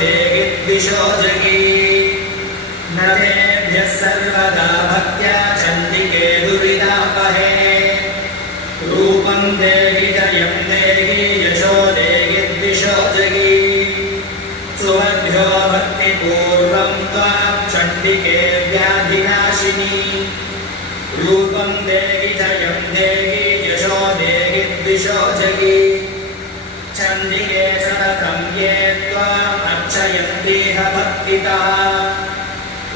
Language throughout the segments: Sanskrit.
दिशो जगी नतेभ्यः सर्वदा भक्त्या चण्डिके दुरितापहे रूपं देहि जयं देहि यशो देहि दिशो जगी सुवभ्यो भक्तिपूर्वं त्वां चण्डिके व्याधिनाशिनी रूपं देहि जयं देहि यशो देहि दिशो जगी चण्डिके सततं ये त्वाम् अर्चयन्तीह भक्तितः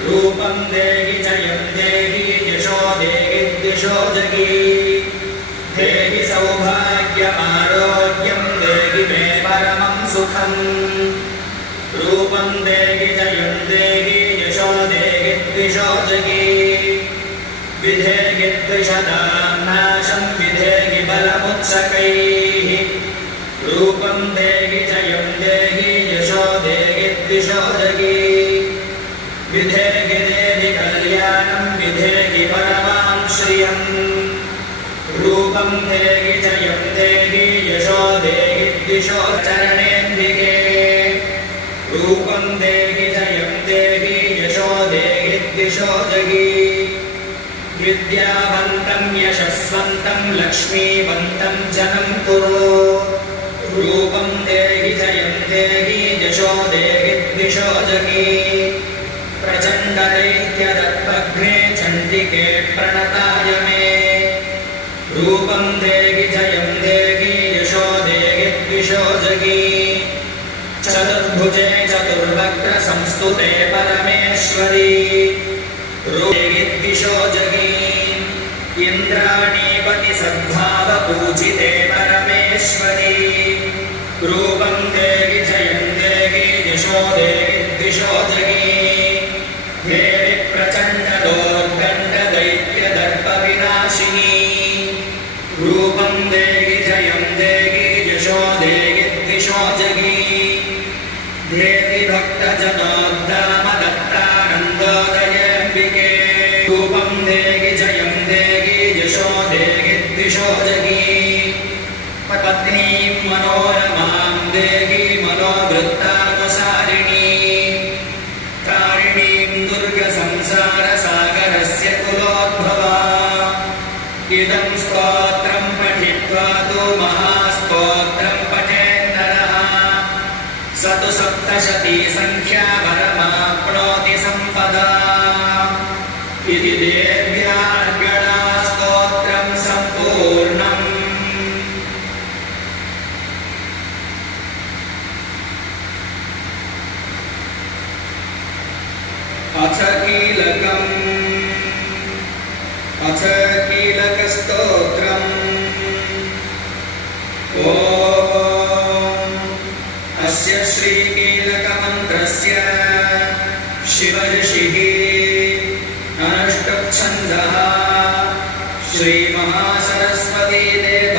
रूपं देहि जयं देहि यशो देहि दिशो जगी देहि सौभाग्यमारोग्यं देहि मे परमं सुखम् रूपं देहि जयं देहि यशो देहि दिशो जगी विधेहि द्विषदां नाशं विधेहि बलमुत्सकैः रूपं देहि जयं देहि यशो देहि दिशो जगी विधेहि देहि कल्याणं विधेहि परमां श्रियम् रूपं देहि जयं देहि यशो देहि दिशो चरणेऽम्बिके रूपं देहि जयं देहि यशो देहि दिशो जगी विद्यावन्तं यशस्वन्तं लक्ष्मीवन्तं जनं कुरु रूपं देहि जयं देहि यशो देहि दिशो जगी प्रचण्डदैत्यदत्पघ्ने चण्डिके प्रणताय मे रूपं देहि जयं देहि यशो देहि दिशो जगी चतुर्भुजे चतुर्वक्त्र संस्तुते परमेश्वरी रूपे दिशो जगी इन्द्राणीपति सद्भावपूजिते परमेश्वरी रूपं देहि जयं देहि यशो देहि दिशो जगी देवि प्रचण्डदोर्दण्डदैत्यदर्पविनाशिनी रूपं देहि जयं देहि यशो देहि दिशो जगी देवि भक्तजनोद्दामदत्तानन्दोदयेऽम्बिके रूपं देहि जयं देहि यशो देहि दिशो जगी पत्नीं मनोरमां देहि मनोवृत्तानुसारिणी तारिणीं दुर्गसंसारसागरस्य कुलोद्भवा इदं स्तोत्रं पठित्वा तु महास्तोत्रं पठेन्नरः स तु सप्तशतीसङ्ख्यावरमाप्नोति सम्पदा इति देव्यार्गणा स्तोत्रं सम्पूर्णम्। अथ कीलकस्तोत्रम् ॐ अस्य श्रीकीलकमन्त्रस्य शिवऋषिः अनुष्टुप् छन्दः श्रीमहासरस्वती देव